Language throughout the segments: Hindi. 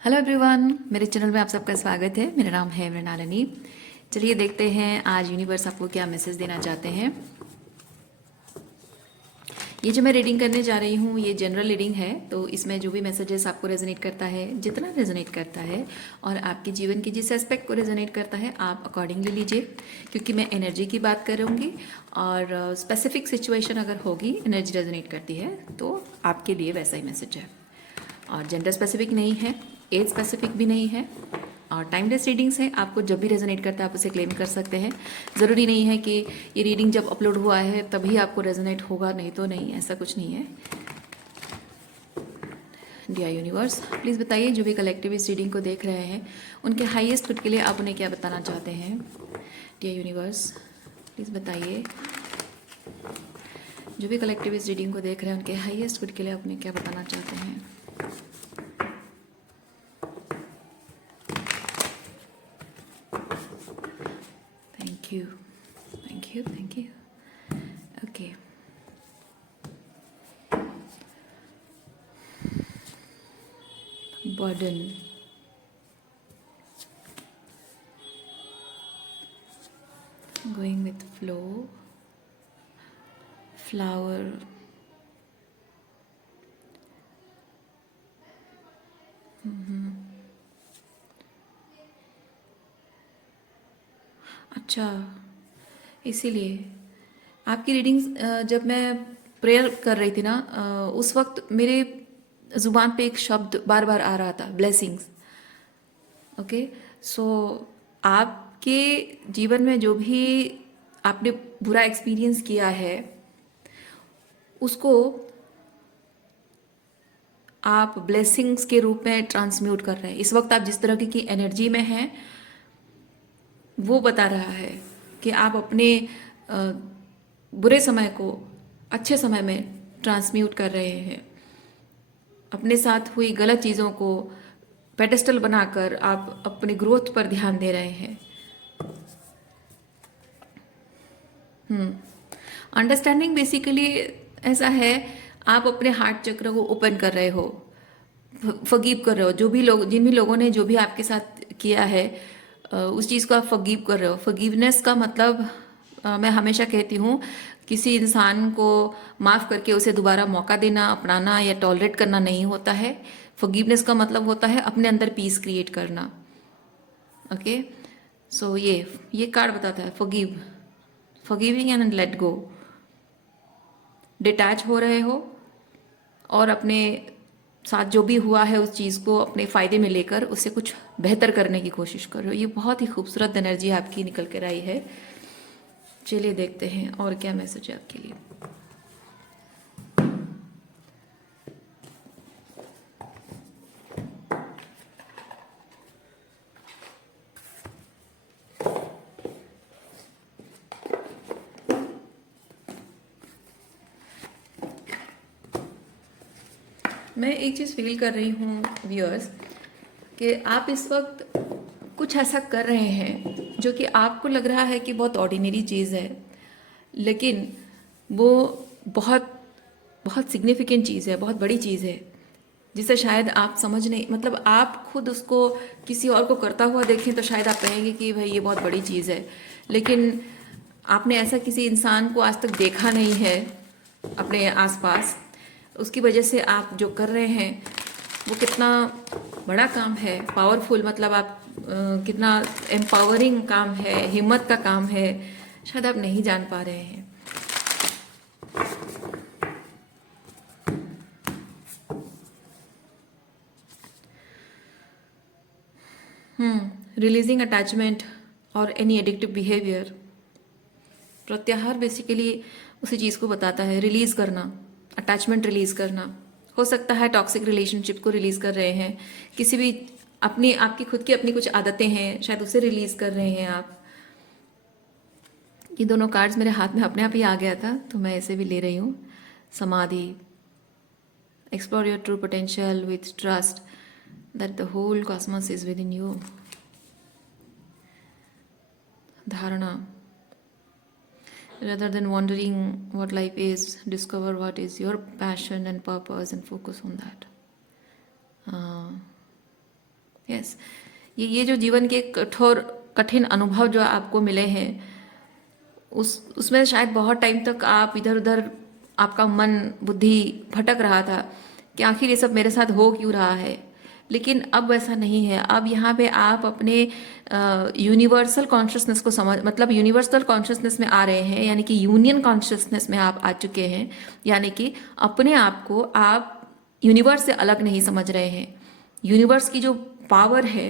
हेलो एवरीवन, मेरे चैनल में आप सबका स्वागत है। मेरा नाम है मृणालिनी। चलिए देखते हैं आज यूनिवर्स आपको क्या मैसेज देना चाहते हैं। ये जो मैं रीडिंग करने जा रही हूँ ये जनरल रीडिंग है, तो इसमें जो भी मैसेजेस आपको रेजोनेट करता है, जितना रेजोनेट करता है और आपके जीवन के जिस एस्पेक्ट को रेजोनेट करता है आप अकॉर्डिंगली लीजिए, क्योंकि मैं एनर्जी की बात करूँगी और स्पेसिफिक सिचुएशन अगर होगी एनर्जी रेजोनेट करती है तो आपके लिए वैसा ही मैसेज है। और जेंडर स्पेसिफिक नहीं है, एज स्पेसिफिक भी नहीं है और टाइमलेस रीडिंग्स है। आपको जब भी रेजोनेट करता है आप उसे क्लेम कर सकते हैं। ज़रूरी नहीं है कि ये रीडिंग जब अपलोड हुआ है तभी आपको रेजोनेट होगा, नहीं तो नहीं, ऐसा कुछ नहीं है। डियर यूनिवर्स, प्लीज़ बताइए जो भी कलेक्टिव इस रीडिंग को देख रहे हैं उनके हाईएस्ट गुड के लिए आप उन्हें क्या बताना चाहते हैं। डियर यूनिवर्स, प्लीज़ बताइए जो भी कलेक्टिव इस रीडिंग को देख रहे हैं उनके हाईएस्ट गुड के लिए आप उन्हें क्या बताना चाहते हैं। Thank you. Thank you. Thank you. Okay. Burden. Going with flow. Flower. अच्छा, इसीलिए आपकी रीडिंग्स जब मैं प्रेयर कर रही थी ना उस वक्त मेरे ज़ुबान पे एक शब्द बार बार आ रहा था, ब्लेसिंग्स। ओके, सो आपके जीवन में जो भी आपने बुरा एक्सपीरियंस किया है उसको आप ब्लेसिंग्स के रूप में ट्रांसम्यूट कर रहे हैं। इस वक्त आप जिस तरह की एनर्जी में हैं वो बता रहा है कि आप अपने बुरे समय को अच्छे समय में ट्रांसम्यूट कर रहे हैं। अपने साथ हुई गलत चीज़ों को पेडेस्टल बनाकर आप अपनी ग्रोथ पर ध्यान दे रहे हैं। अंडरस्टैंडिंग बेसिकली ऐसा है, आप अपने हार्ट चक्र को ओपन कर रहे हो, फगीव कर रहे हो। जो भी लोग, जिन भी लोगों ने जो भी आपके साथ किया है उस चीज़ को आप फगीव कर रहे हो। फगीवनेस का मतलब मैं हमेशा कहती हूँ किसी इंसान को माफ़ करके उसे दोबारा मौका देना, अपनाना या टॉलरेट करना नहीं होता है। फगीवनेस का मतलब होता है अपने अंदर पीस क्रिएट करना। ओके, सो ये कार्ड बताता है फगीव, forgiving and let go. Detach हो रहे हो और अपने साथ जो भी हुआ है उस चीज़ को अपने फ़ायदे में लेकर उससे कुछ बेहतर करने की कोशिश कर रहे हो। ये बहुत ही खूबसूरत एनर्जी आपकी निकल कर आई है। चलिए देखते हैं और क्या मैसेज है आपके लिए। मैं एक चीज़ फील कर रही हूँ व्यूअर्स, कि आप इस वक्त कुछ ऐसा कर रहे हैं जो कि आपको लग रहा है कि बहुत ऑर्डिनरी चीज़ है, लेकिन वो बहुत बहुत सिग्निफिकेंट चीज़ है, बहुत बड़ी चीज़ है, जिसे शायद आप समझ नहीं, मतलब आप खुद उसको किसी और को करता हुआ देखें तो शायद आप कहेंगे कि भाई ये बहुत बड़ी चीज़ है, लेकिन आपने ऐसा किसी इंसान को आज तक देखा नहीं है अपने आसपास। उसकी वजह से आप जो कर रहे हैं वो कितना बड़ा काम है, पावरफुल, मतलब आप कितना एम्पावरिंग काम है, हिम्मत का काम है, शायद आप नहीं जान पा रहे हैं। रिलीजिंग अटैचमेंट और एनी एडिक्टिव बिहेवियर। प्रत्याहार बेसिकली उसी चीज़ को बताता है, रिलीज़ करना, अटैचमेंट रिलीज़ करना। हो सकता है टॉक्सिक रिलेशनशिप को रिलीज़ कर रहे हैं, किसी भी अपनी आपकी खुद की अपनी कुछ आदतें हैं शायद उसे रिलीज़ कर रहे हैं आप। ये दोनों कार्ड्स मेरे हाथ में अपने आप ही आ गया था तो मैं इसे भी ले रही हूँ। Samadhi, explore your true potential with trust that the whole cosmos is within you. Dharana, rather than wondering what life is, discover what is your passion and purpose and focus on that. Consciousness, ये जो जीवन के कठोर कठिन अनुभव जो आपको मिले हैं, उसमें शायद बहुत टाइम तक आप इधर उधर, आपका मन बुद्धि भटक रहा था कि आखिर ये सब मेरे साथ हो क्यों रहा है। लेकिन अब वैसा नहीं है। अब यहाँ पे आप अपने यूनिवर्सल कॉन्शियसनेस को समझ, मतलब यूनिवर्सल कॉन्शियसनेस में आ रहे हैं, यानी कि यूनियन कॉन्शियसनेस में आप आ चुके हैं। यानी कि अपने आप को आप यूनिवर्स से अलग नहीं समझ रहे हैं। यूनिवर्स की जो पावर है,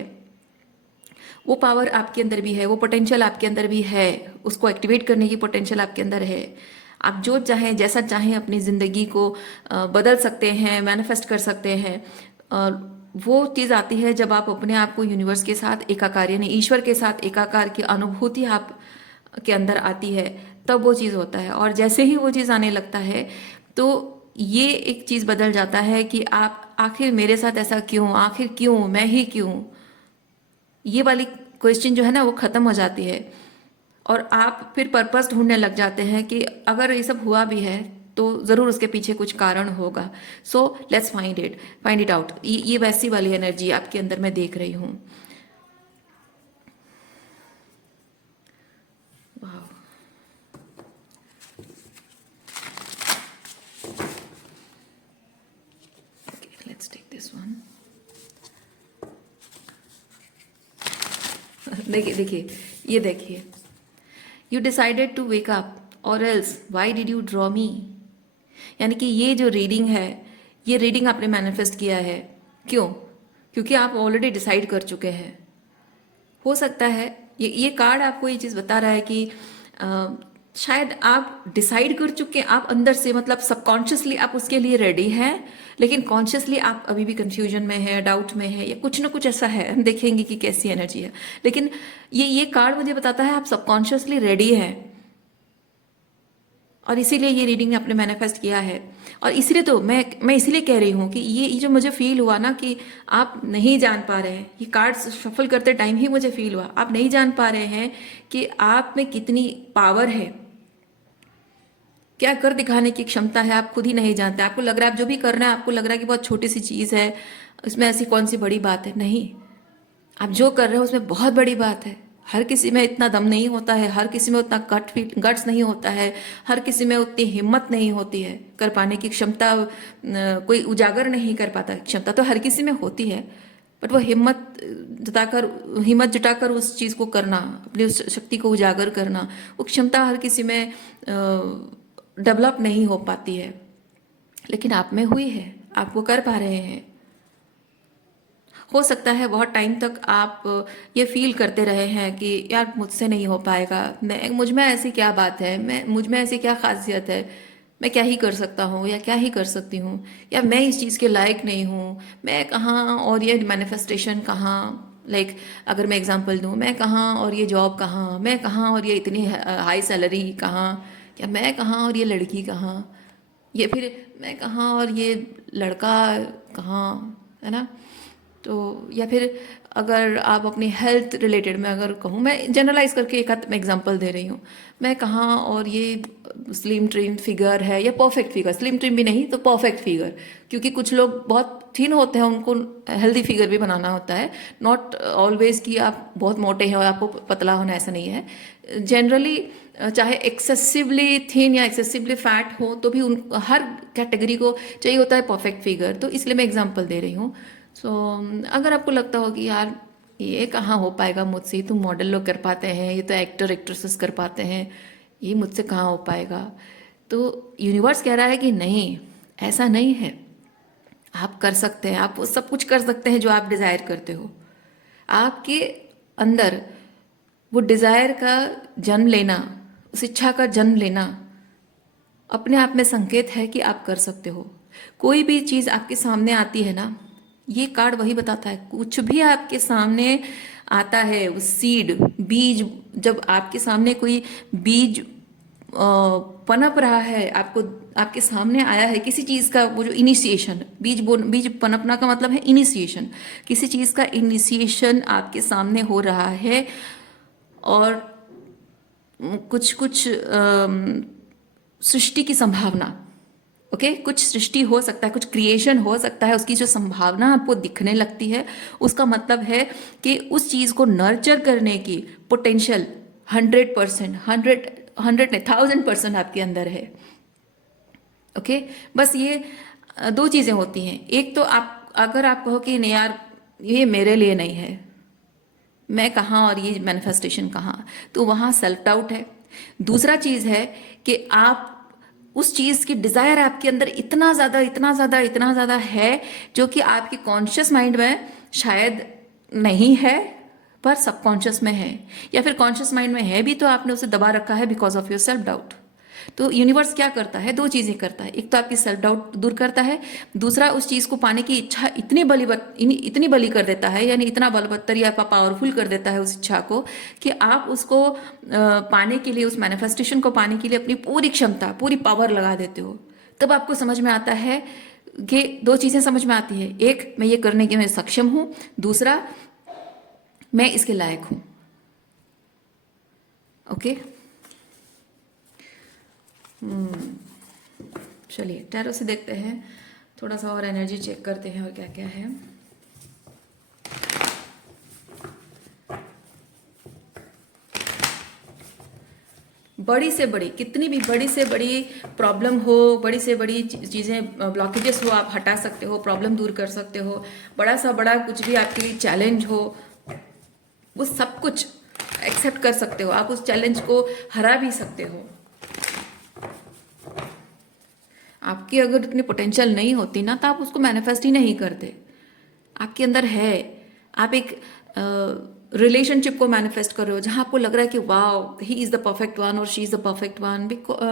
वो पावर आपके अंदर भी है, वो पोटेंशियल आपके अंदर भी है, उसको एक्टिवेट करने की पोटेंशियल आपके अंदर है। आप जो चाहें, जैसा चाहें अपनी ज़िंदगी को बदल सकते हैं, मैनिफेस्ट कर सकते हैं। वो चीज़ आती है जब आप अपने आप को यूनिवर्स के साथ एकाकार, यानी ईश्वर के साथ एकाकार की अनुभूति आप के अंदर आती है, तब वो चीज़ होता है। और जैसे ही वो चीज़ आने लगता है तो ये एक चीज़ बदल जाता है कि आप आखिर मेरे साथ ऐसा क्यों, आखिर क्यों, मैं ही क्यों, ये वाली क्वेश्चन जो है ना वो ख़त्म हो जाती है। और आप फिर पर्पस ढूंढने लग जाते हैं कि अगर ये सब हुआ भी है तो ज़रूर उसके पीछे कुछ कारण होगा। So let's find it out. ये वैसी वाली एनर्जी आपके अंदर मैं देख रही हूँ। Let's take this one. देखिए ये देखिए, you decided to wake up और else why did you draw me. यानी कि ये जो रीडिंग है, ये रीडिंग आपने मैनिफेस्ट किया है। क्यों? क्योंकि आप ऑलरेडी डिसाइड कर चुके हैं। हो सकता है ये कार्ड आपको ये चीज़ बता रहा है कि शायद आप डिसाइड कर चुके हैं, आप अंदर से, मतलब सबकॉन्शियसली आप उसके लिए रेडी हैं, लेकिन कॉन्शियसली आप अभी भी कंफ्यूजन में है, डाउट में है, या कुछ ना कुछ ऐसा है। हम देखेंगे कि कैसी एनर्जी है। लेकिन ये कार्ड मुझे बताता है आप सबकॉन्शियसली रेडी हैं, और इसीलिए ये रीडिंग आपने मैनिफेस्ट किया है। और इसीलिए तो मैं इसीलिए कह रही हूँ कि ये जो मुझे फील हुआ ना कि आप नहीं जान पा रहे हैं, ये कार्ड्स शफल करते टाइम ही मुझे फील हुआ, आप नहीं जान पा रहे हैं कि आप में कितनी पावर है, क्या कर दिखाने की क्षमता है, आप खुद ही नहीं जानते। आपको लग रहा है आप जो भी कर रहे हैं, आपको लग रहा है कि बहुत छोटी सी चीज़ है, इसमें ऐसी कौन सी बड़ी बात है। नहीं, आप जो कर रहे हो उसमें बहुत बड़ी बात है। हर किसी में इतना दम नहीं होता है, हर किसी में उतना गट्स नहीं होता है, हर किसी में उतनी हिम्मत नहीं होती है, कर पाने की क्षमता कोई उजागर नहीं कर पाता। क्षमता तो हर किसी में होती है, बट वो हिम्मत जुटाकर उस चीज़ को करना, अपनी उस शक्ति को उजागर करना, वो क्षमता हर किसी में डेवलप नहीं हो पाती है। लेकिन आप में हुई है, आप वो कर पा रहे हैं। हो सकता है बहुत टाइम तक आप ये फील करते रहे हैं कि यार मुझसे नहीं हो पाएगा, मुझ में ऐसी क्या बात है, मुझ में ऐसी क्या खासियत है, मैं क्या ही कर सकता हूँ या क्या ही कर सकती हूँ, या मैं इस चीज़ के लायक नहीं हूँ, मैं कहाँ और ये मैनिफेस्टेशन कहाँ। लाइक अगर मैं एग्जांपल दूँ, मैं कहाँ और ये जॉब कहाँ, मैं कहाँ और ये इतनी हाई सैलरी कहाँ, या मैं कहाँ और ये लड़की कहाँ, ये फिर मैं कहाँ और ये लड़का कहाँ, है ना। तो या फिर अगर आप अपनी हेल्थ रिलेटेड में अगर कहूँ, मैं जनरलाइज करके एक आध एग्जांपल दे रही हूँ, मैं कहाँ और ये स्लिम ट्रिम फिगर है या परफेक्ट फिगर, स्लिम ट्रिम भी नहीं तो परफेक्ट फिगर, क्योंकि कुछ लोग बहुत थिन होते हैं, उनको हेल्दी फिगर भी बनाना होता है। नॉट ऑलवेज कि आप बहुत मोटे हैं और आपको पतला होना, ऐसा नहीं है। जनरली चाहे एक्सेसिवली थिन या एक्सेसिवली फैट हो तो भी उन हर कैटेगरी को चाहिए होता है परफेक्ट फिगर। तो इसलिए मैं एग्जांपल दे रही हूँ। सो अगर आपको लगता हो कि यार ये कहाँ हो पाएगा मुझसे, तो मॉडल लोग कर पाते हैं, ये तो एक्टर एक्ट्रेसेस कर पाते हैं, ये मुझसे कहाँ हो पाएगा, तो यूनिवर्स कह रहा है कि नहीं, ऐसा नहीं है, आप कर सकते हैं, आप वो सब कुछ कर सकते हैं जो आप डिज़ायर करते हो। आपके अंदर वो डिज़ायर का जन्म लेना, उस इच्छा का जन्म लेना अपने आप में संकेत है कि आप कर सकते हो। कोई भी चीज़ आपके सामने आती है ना, ये कार्ड वही बताता है, कुछ भी आपके सामने आता है, वो सीड, बीज, जब आपके सामने कोई बीज पनप रहा है, आपके सामने आया है किसी चीज़ का, वो जो इनिशिएशन, बीज पनपना का मतलब है इनिशिएशन, किसी चीज़ का इनिशिएशन आपके सामने हो रहा है, और कुछ कुछ सृष्टि की संभावना ओके कुछ सृष्टि हो सकता है, कुछ क्रिएशन हो सकता है, उसकी जो संभावना आपको दिखने लगती है, उसका मतलब है कि उस चीज़ को नर्चर करने की पोटेंशियल 100%, 100 नहीं 1000% आपके अंदर है। ओके बस ये दो चीज़ें होती हैं। एक तो आप अगर आप कहो कि नहीं यार ये मेरे लिए नहीं है, मैं कहाँ और ये मैनिफेस्टेशन कहाँ, तो वहाँ सेल्फ डाउट है। दूसरा चीज़ है कि आप उस चीज़ की डिज़ायर आपके अंदर इतना ज़्यादा इतना ज़्यादा इतना ज़्यादा है जो कि आपके कॉन्शियस माइंड में शायद नहीं है पर सबकॉन्शियस में है, या फिर कॉन्शियस माइंड में है भी तो आपने उसे दबा रखा है because of your self doubt. तो यूनिवर्स क्या करता है, दो चीज़ें करता है, एक तो आपकी सेल्फ डाउट दूर करता है, दूसरा उस चीज़ को पाने की इच्छा इतनी बली कर देता है, यानी इतना बलवत्तर या पावरफुल कर देता है उस इच्छा को कि आप उसको पाने के लिए, उस मैनिफेस्टेशन को पाने के लिए अपनी पूरी क्षमता पूरी पावर लगा देते हो। तब आपको समझ में आता है कि दो चीज़ें समझ में आती है, एक मैं ये करने के मैं सक्षम हूँ, दूसरा मैं इसके लायक हूँ। ओके चलिए टैरो से देखते हैं, थोड़ा सा और एनर्जी चेक करते हैं और क्या क्या है। बड़ी से बड़ी, कितनी भी बड़ी से बड़ी प्रॉब्लम हो, बड़ी से बड़ी चीज़ें ब्लॉकेजेस हो, आप हटा सकते हो, प्रॉब्लम दूर कर सकते हो। बड़ा सा बड़ा कुछ भी आपके लिए चैलेंज हो, वो सब कुछ एक्सेप्ट कर सकते हो, आप उस चैलेंज को हरा भी सकते हो। आपकी अगर इतनी पोटेंशियल नहीं होती ना तो आप उसको मैनिफेस्ट ही नहीं करते। आपके अंदर है, आप एक रिलेशनशिप को मैनिफेस्ट कर रहे हो जहाँ आपको लग रहा है कि wow he is the perfect one और she is the perfect one,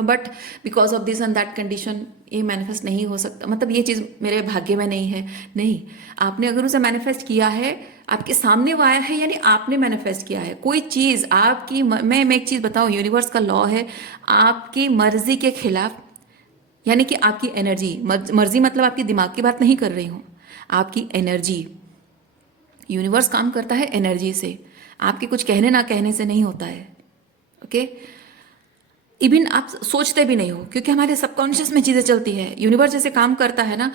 but because of this and that condition ये मैनिफेस्ट नहीं हो सकता, मतलब ये चीज़ मेरे भाग्य में नहीं है। नहीं, आपने अगर उसे मैनिफेस्ट किया है, आपके सामने वो आया है, यानी आपने मैनिफेस्ट किया है। कोई चीज़ आपकी मैं एक चीज़ बताऊँ, यूनिवर्स का लॉ है, आपकी मर्जी के खिलाफ, यानी कि आपकी एनर्जी, मर्जी मतलब आपकी दिमाग की बात नहीं कर रही हूँ, आपकी एनर्जी, यूनिवर्स काम करता है एनर्जी से, आपके कुछ कहने ना कहने से नहीं होता है। ओके इवन आप सोचते भी नहीं हो, क्योंकि हमारे सबकॉन्शियस में चीज़ें चलती है। यूनिवर्स जैसे काम करता है ना,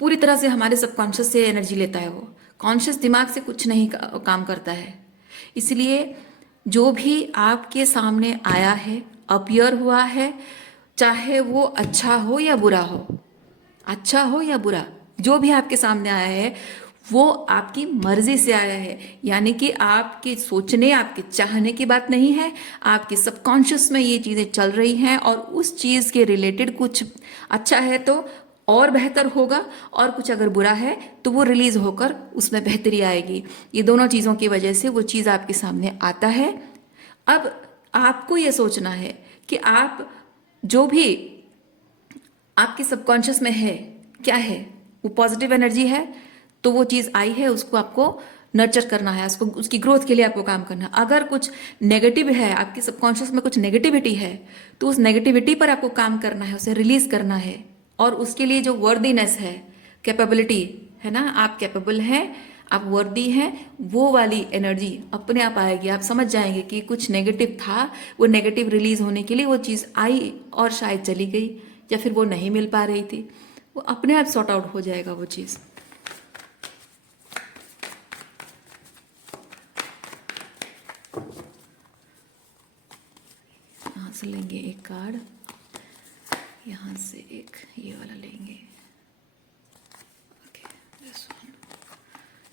पूरी तरह से हमारे सबकॉन्शियस से एनर्जी लेता है, वो कॉन्शियस दिमाग से कुछ नहीं काम करता है। इसलिए जो भी आपके सामने आया है, अपीयर हुआ है, चाहे वो अच्छा हो या बुरा हो, अच्छा हो या बुरा, जो भी आपके सामने आया है वो आपकी मर्जी से आया है, यानी कि आपके सोचने, आपके चाहने की बात नहीं है। आपके सबकॉन्शियस में ये चीज़ें चल रही हैं और उस चीज़ के रिलेटेड कुछ अच्छा है तो और बेहतर होगा, और कुछ अगर बुरा है तो वो रिलीज होकर उसमें बेहतरी आएगी। ये दोनों चीज़ों की वजह से वो चीज़ आपके सामने आता है। अब आपको ये सोचना है कि आप जो भी आपके सबकॉन्शियस में है, क्या है, वो पॉजिटिव एनर्जी है तो वो चीज़ आई है, उसको आपको नर्चर करना है, उसको उसकी ग्रोथ के लिए आपको काम करना है। अगर कुछ नेगेटिव है, आपके सबकॉन्शियस में कुछ नेगेटिविटी है, तो उस नेगेटिविटी पर आपको काम करना है, उसे रिलीज करना है, और उसके लिए जो वर्दीनेस है, कैपेबिलिटी है ना, आप कैपेबल हैं, आप वर्दी हैं, वो वाली एनर्जी अपने आप आएगी। आप समझ जाएंगे कि कुछ नेगेटिव था, वो नेगेटिव रिलीज होने के लिए वो चीज़ आई और शायद चली गई, या फिर वो नहीं मिल पा रही थी, वो अपने आप सॉर्ट आउट हो जाएगा वो चीज़। यहाँ से लेंगे एक कार्ड, यहाँ से एक ये वाला लेंगे। Okay this one.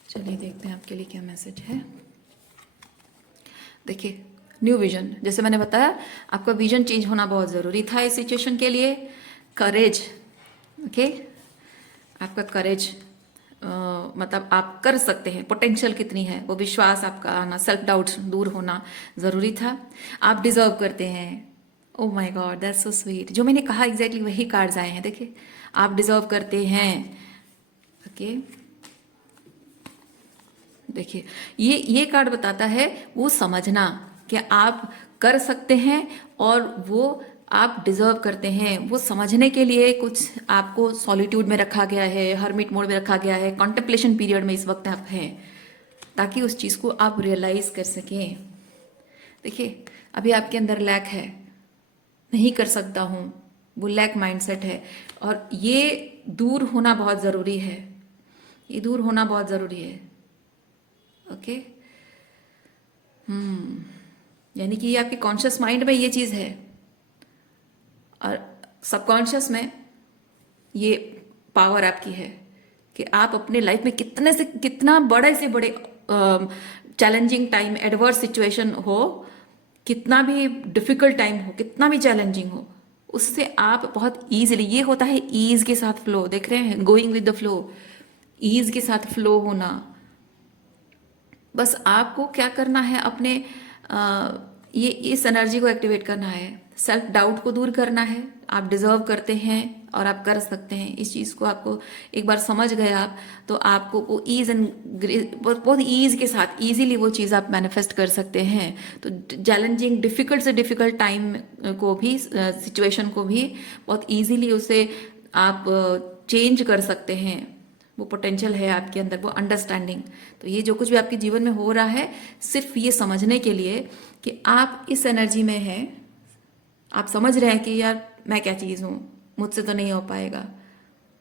चलिए देखते हैं आपके लिए क्या मैसेज है। देखिए न्यू विजन, जैसे मैंने बताया आपका विजन चेंज होना बहुत ज़रूरी था इस सिचुएशन के लिए। करेज, ओके आपका करेज, मतलब आप कर सकते हैं, पोटेंशियल कितनी है, वो विश्वास आपका आना, सेल्फ डाउट दूर होना ज़रूरी था। आप डिजर्व करते हैं। Oh my God that's so sweet, जो मैंने कहा एग्जैक्टली वही कार्ड्स आए हैं। देखिए आप डिजर्व करते हैं। ओके देखिए ये कार्ड बताता है वो समझना कि आप कर सकते हैं और वो आप डिजर्व करते हैं। वो समझने के लिए कुछ आपको सॉलिट्यूड में रखा गया है, हर्मिट मोड में रखा गया है, कॉन्टेम्पलेशन पीरियड में इस वक्त आप हैं, ताकि उस चीज़ को आप रियलाइज कर सकें। देखिए अभी आपके अंदर लैक है, नहीं कर सकता हूँ, वो लैक माइंडसेट है, और ये दूर होना बहुत ज़रूरी है, ये दूर होना बहुत ज़रूरी है। ओके। यानी कि ये आपके कॉन्शियस माइंड में ये चीज़ है, और सबकॉन्शियस में ये पावर आपकी है कि आप अपने लाइफ में कितने से कितना बड़े से बड़े चैलेंजिंग टाइम, एडवर्स सिचुएशन हो, कितना भी डिफिकल्ट टाइम हो, कितना भी चैलेंजिंग हो, उससे आप बहुत ईजिली, ये होता है ईज के साथ फ्लो, देख रहे हैं, going with the flow, ease के साथ फ्लो होना। बस आपको क्या करना है, अपने ये इस एनर्जी को एक्टिवेट करना है, सेल्फ डाउट को दूर करना है। आप डिजर्व करते हैं और आप कर सकते हैं, इस चीज़ को आपको एक बार समझ गए आप, तो आपको वो ईज एंड बहुत ईज के साथ इजीली वो चीज़ आप मैनिफेस्ट कर सकते हैं। तो चैलेंजिंग, डिफिकल्ट से डिफिकल्ट टाइम को भी, सिचुएशन को भी बहुत इजीली उसे आप चेंज कर सकते हैं। वो पोटेंशियल है आपके अंदर, वो अंडरस्टैंडिंग। तो ये जो कुछ भी आपके जीवन में हो रहा है, सिर्फ ये समझने के लिए कि आप इस एनर्जी में हैं, आप समझ रहे हैं कि यार मैं क्या चीज़ हूँ, मुझसे तो नहीं हो पाएगा,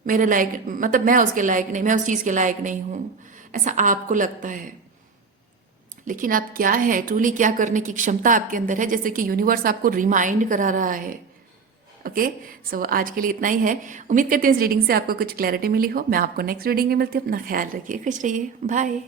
मेरे लायक, मतलब मैं उसके लायक नहीं, मैं उस चीज़ के लायक नहीं हूँ, ऐसा आपको लगता है। लेकिन आप क्या है, ट्रूली क्या करने की क्षमता आपके अंदर है, जैसे कि यूनिवर्स आपको रिमाइंड करा रहा है। ओके, सो आज के लिए इतना ही है। उम्मीद करती हूँ इस रीडिंग से आपको कुछ क्लैरिटी मिली हो। मैं आपको नेक्स्ट रीडिंग में मिलती हूँ। अपना ख्याल रखिए, खुश रहिए, बाय।